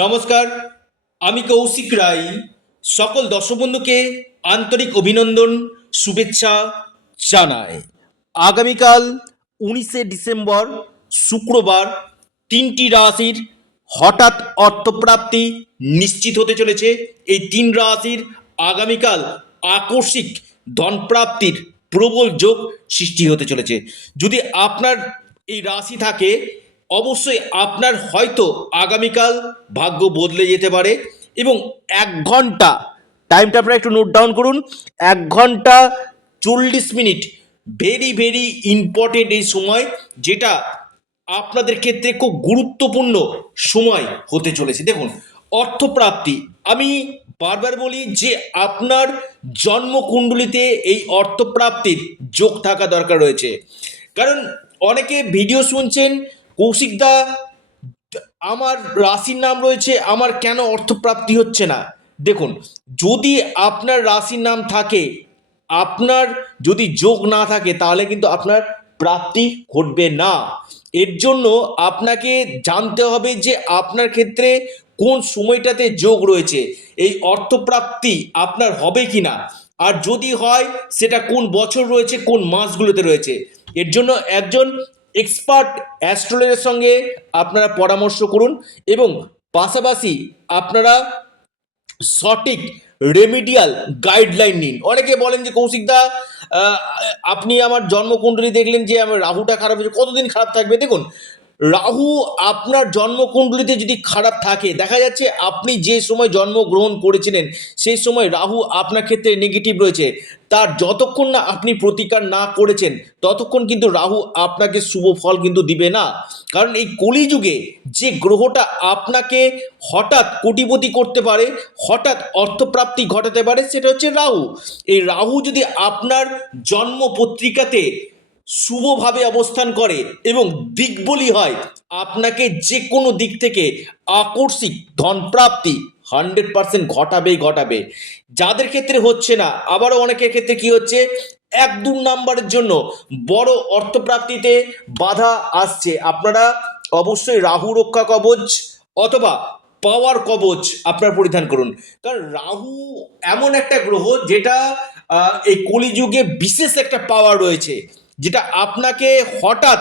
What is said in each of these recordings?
নমস্কার, আমি কৌশিক রায়। সকল দর্শক বন্ধুকে আন্তরিক অভিনন্দন, শুভেচ্ছা জানাই। আগামীকাল 19শে ডিসেম্বর শুক্রবার 3টি রাশির হঠাৎ অর্থপ্রাপ্তি নিশ্চিত হতে চলেছে। এই 3 রাশির আগামীকাল আকস্মিক ধনপ্রাপ্তির প্রবল যোগ সৃষ্টি হতে চলেছে। যদি আপনার এই রাশি থাকে, অবশ্যই আপনার হয়তো আগামীকাল ভাগ্য বদলে যেতে পারে। এবং 1 ঘন্টা, টাইমটা আপনারা একটু নোট ডাউন করুন, 1 ঘন্টা 40 মিনিট ভেরি ভেরি ইম্পর্টেন্ট এই সময়, যেটা আপনাদের ক্ষেত্রে খুব গুরুত্বপূর্ণ সময় হতে চলেছে। দেখুন, অর্থপ্রাপ্তি, আমি বারবার বলি যে আপনার জন্মকুণ্ডলিতে এই অর্থপ্রাপ্তির যোগ থাকা দরকার রয়েছে। কারণ অনেকে ভিডিও শুনছেন, কৌশিকদা আমার রাশির নাম রয়েছে, আমার কেন অর্থপ্রাপ্তি হচ্ছে না। দেখুন, যদি আপনার রাশির নাম থাকে, আপনার যদি যোগ না থাকে, তাহলে কিন্তু আপনার প্রাপ্তি ঘটবে না। এর জন্য আপনাকে জানতে হবে যে আপনার ক্ষেত্রে কোন সময়টাতে যোগ রয়েছে, এই অর্থপ্রাপ্তি আপনার হবে কি না, আর যদি হয় সেটা কোন বছর রয়েছে, কোন মাসগুলোতে রয়েছে। এর জন্য একজন এক্সপার্ট অ্যাস্ট্রোলজারের সঙ্গে আপনারা পরামর্শ করুন, এবং পাশাপাশি আপনারা সঠিক রেমিডিয়াল গাইডলাইন নিন। অনেকে বলেন যে কৌশিকদা, আপনি আমার জন্মকুণ্ডলী দেখলেন যে আমার রাহুটা খারাপ হয়েছে, কতদিন খারাপ থাকবে? দেখুন, রাহু আপনার জন্মকুণ্ডলিতে যদি খারাপ থাকে, দেখা যাচ্ছে আপনি যে সময় জন্মগ্রহণ করেছিলেন সেই সময় রাহু আপনার ক্ষেত্রে নেগেটিভ রয়েছে, তার যতক্ষণ না আপনি প্রতিকার না করেছেন ততক্ষণ কিন্তু রাহু আপনাকে শুভ ফল কিন্তু দিবে না। কারণ এই কলিযুগে যে গ্রহটা আপনাকে হঠাৎ কোটিপতি করতে পারে, হঠাৎ অর্থপ্রাপ্তি ঘটাতে পারে, সেটা হচ্ছে রাহু। এই রাহু যদি আপনার জন্ম পত্রিকাতে শুভভাবে অবস্থান করে এবং দিকবলি হয়, আপনাকে যে কোনো দিক থেকে আকস্মিক ধনপ্রাপ্তি 100% ঘটাবেই ঘটাবে। যাদের ক্ষেত্রে হচ্ছে না, আবারও অনেকের ক্ষেত্রে কি হচ্ছে, 1-2 নাম্বারের জন্য বড় অর্থপ্রাপ্তিতে বাধা আসছে। আপনারা অবশ্যই রাহু রক্ষা কবচ অথবা পাওয়ার কবচ আপনার পরিধান করুন। কারণ রাহু এমন একটা গ্রহ যেটা এই কলিযুগে বিশেষ একটা পাওয়ার রয়েছে, যেটা আপনাকে হঠাৎ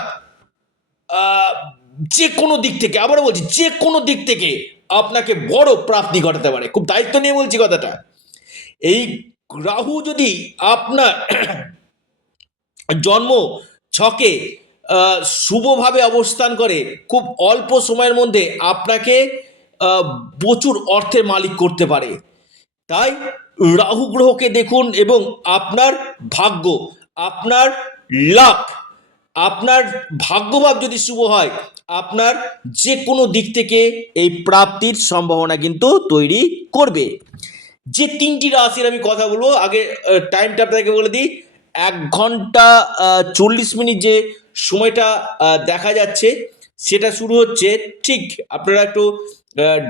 আহ, যে কোনো দিক থেকে, আবারও বলছি, যে কোনো দিক থেকে আপনাকে বড় প্রাপ্তি ঘটাতে পারে। খুব দায়িত্ব নিয়ে বলছি কথাটা। এই রাহু যদি আপনার জন্ম ছকে শুভভাবে অবস্থান করে, খুব অল্প সময়ের মধ্যে আপনাকে প্রচুর অর্থের মালিক করতে পারে। তাই রাহু গ্রহকে দেখুন, এবং আপনার ভাগ্য, আপনার লাক, আপনার ভাগ্যভাব যদি শুভ হয়, আপনার যে কোনো দিক থেকে এই প্রাপ্তির সম্ভাবনা কিন্তু তৈরি করবে। যে 3টি রাশির আমি কথা বলবো, আগে টাইমটা আপনাকে বলে দিই। 1 ঘন্টা 40 মিনিট যে সময়টা দেখা যাচ্ছে, সেটা শুরু হচ্ছে ঠিক, আপনারা একটু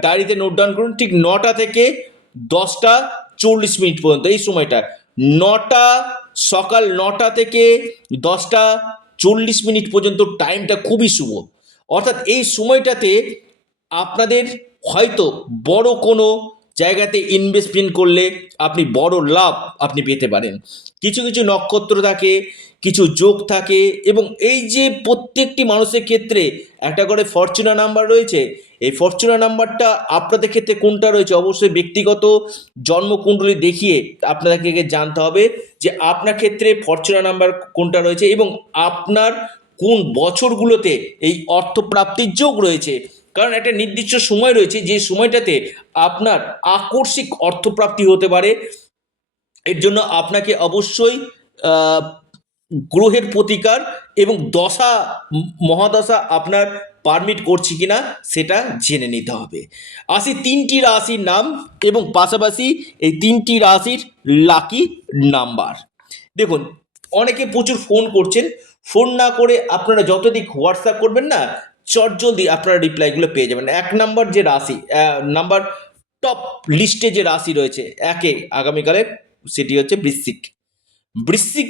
ডায়েরিতে নোট ডাউন করুন, ঠিক 9টা থেকে 10টা 40 মিনিট পর্যন্ত এই সময়টা। নটা সকাল 9টা থেকে 10টা 40 মিনিট পর্যন্ত টাইমটা খুবই শুভ। অর্থাৎ এই সময়টাতে আপনাদের হয়তো বড় কোনো জায়গাতে ইনভেস্টমেন্ট করলে আপনি বড় লাভ আপনি পেতে পারেন। কিছু কিছু নক্ষত্র থাকে, কিছু যোগ থাকে, এবং এই যে প্রত্যেকটি মানুষের ক্ষেত্রে একটা করে ফরচুনার নাম্বার রয়েছে। এই ফরচুনার নাম্বারটা আপনাদের ক্ষেত্রে কোনটা রয়েছে, অবশ্যই ব্যক্তিগত জন্মকুণ্ডলী দেখিয়ে আপনাদেরকে জানতে হবে যে আপনার ক্ষেত্রে ফরচুনার নাম্বার কোনটা রয়েছে, এবং আপনার কোন বছরগুলোতে এই অর্থপ্রাপ্তির যোগ রয়েছে। কারণ একটা নির্দিষ্ট সময় রয়েছে যে সময়টাতে আপনার আকস্মিক অর্থপ্রাপ্তি হতে পারে। এর জন্য আপনাকে অবশ্যই আহ, গ্রহের প্রতিকার এবং দশা মহাদশা আপনার পারমিট করছে কিনা সেটা জেনে নিতে হবে। আসি 3টি রাশির নাম এবং পাশাপাশি এই 3টি রাশির লাকি নাম্বার। দেখুন, অনেকে প্রচুর ফোন করছেন, ফোন না করে আপনারা যতদিক হোয়াটসঅ্যাপ করবেন না, চটজলদি আপনারা রিপ্লাইগুলো পেয়ে যাবেন। 1 নাম্বার যে রাশি, নাম্বার টপ লিস্টে যে রাশি রয়েছে একে আগামীকালের, সেটি হচ্ছে বৃশ্চিক। বৃশ্চিক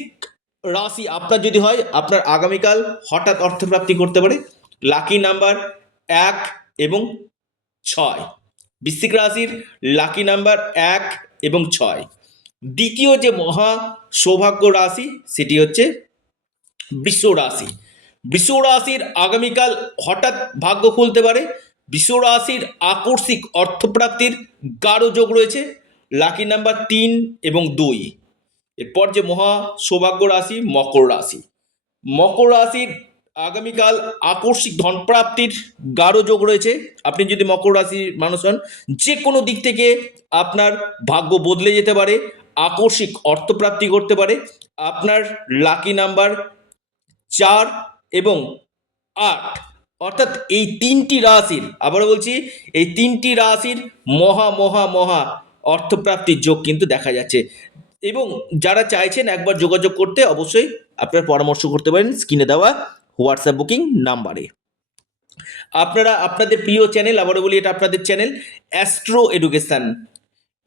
রাশি আপনার যদি হয়, আপনার আগামীকাল হঠাৎ অর্থপ্রাপ্তি করতে পারে। লাকি নাম্বার 1 এবং 6। বৃশ্চিক রাশির লাকি নাম্বার 1 এবং 6। দ্বিতীয় যে মহা সৌভাগ্য রাশি সেটি হচ্ছে বৃষ রাশি। বৃষ রাশির আগামীকাল হঠাৎ ভাগ্য খুলতে পারে। বৃষ রাশির আকস্মিক অর্থপ্রাপ্তির গাঢ় যোগ রয়েছে, লাকি নাম্বার 3 এবং 2। এরপর যে মহা সৌভাগ্য রাশি মকর রাশি। মকর রাশির আগামীকাল আকস্মিক ধনপ্রাপ্তির গাঢ় যোগ রয়েছে। আপনি যদি মকর রাশির মানুষ হন, যে কোনো দিক থেকে আপনার ভাগ্য বদলে যেতে পারে, আকস্মিক অর্থপ্রাপ্তি করতে পারে। আপনার লাকি নাম্বার 4 এবং 8, অর্থাৎ এই তিনটি রাশির, আবারও বলছি, এই তিনটি রাশির মহা মহা মহা অর্থপ্রাপ্তির যোগ কিন্তু দেখা যাচ্ছে। এবং যারা চাইছেন একবার যোগাযোগ করতে, অবশ্যই আপনার পরামর্শ করতে পারেন স্ক্রিনে দেওয়া হোয়াটসঅ্যাপ বুকিং নাম্বারে। আপনারা আপনাদের প্রিয় চ্যানেল, আবারও বলি এটা আপনাদের চ্যানেল অ্যাস্ট্রো এডুকেশন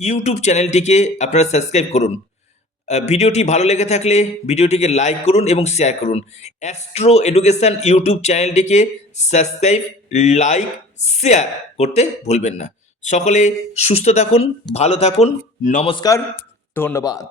ইউটিউব চ্যানেলটিকে আপনারা সাবস্ক্রাইব করুন। ভিডিওটি ভালো লেগে থাকলে ভিডিওটিকে লাইক করুন এবং শেয়ার করুন। অ্যাস্ট্রো এডুকেশন ইউটিউব চ্যানেলটিকে সাবস্ক্রাইব, লাইক, শেয়ার করতে ভুলবেন না। সকলে সুস্থ থাকুন, ভালো থাকুন, নমস্কার, ধন্যবাদ।